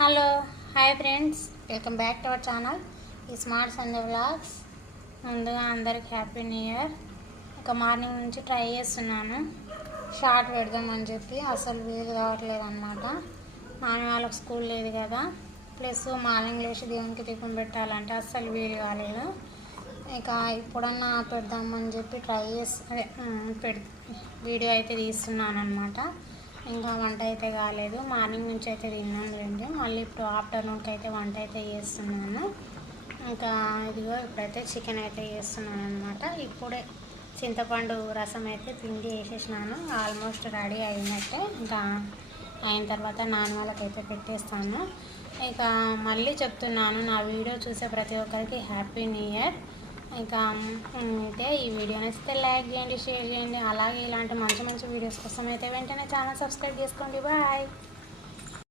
Hello hi friends, welcome back to our channel ఈ smart Sunday vlogs. ముందుగా అందరికి happy new year. ఇక morning నుంచి ట్రై చేస్తున్నాను షార్ట్ పెడదామని చెప్పి, అసలు వీలు కావట్లేదు అనమాట. నాన్న వాళ్ళకి స్కూల్ లేదు కదా, ప్లస్ మార్నింగ్ లేచి దేవునికి దీపం పెట్టాలంటే అస్సలు వీలు కాలేదు. ఇక ఇప్పుడన్నా పెడదామని చెప్పి ట్రై చేసి వీడియో అయితే తీస్తున్నాను అనమాట. ఇంకా వంట అయితే కాలేదు, మార్నింగ్ నుంచి అయితే తిన్నాను రండి. మళ్ళీ ఇప్పుడు ఆఫ్టర్నూన్కి అయితే వంట అయితే చేస్తున్నాను. ఇంకా ఇదిగో ఇప్పుడైతే చికెన్ అయితే చేస్తున్నాను అనమాట. ఇప్పుడే చింతపండు రసం అయితే పిండి వేసేసినాను, ఆల్మోస్ట్ రెడీ అయినట్టే. ఇంకా అయిన తర్వాత నాన్న వాళ్ళకైతే పెట్టేస్తాను. ఇక మళ్ళీ చెప్తున్నాను, నా వీడియో చూసే ప్రతి ఒక్కరికి హ్యాపీ న్యూ ఇయర్. ఇంకా అయితే ఈ వీడియో నచ్చితే లైక్ చేయండి, షేర్ చేయండి. అలాగే ఇలాంటి మంచి మంచి వీడియోస్ కోసం అయితే వెంటనే ఛానల్ సబ్స్క్రైబ్ చేసుకోండి. బాయ్.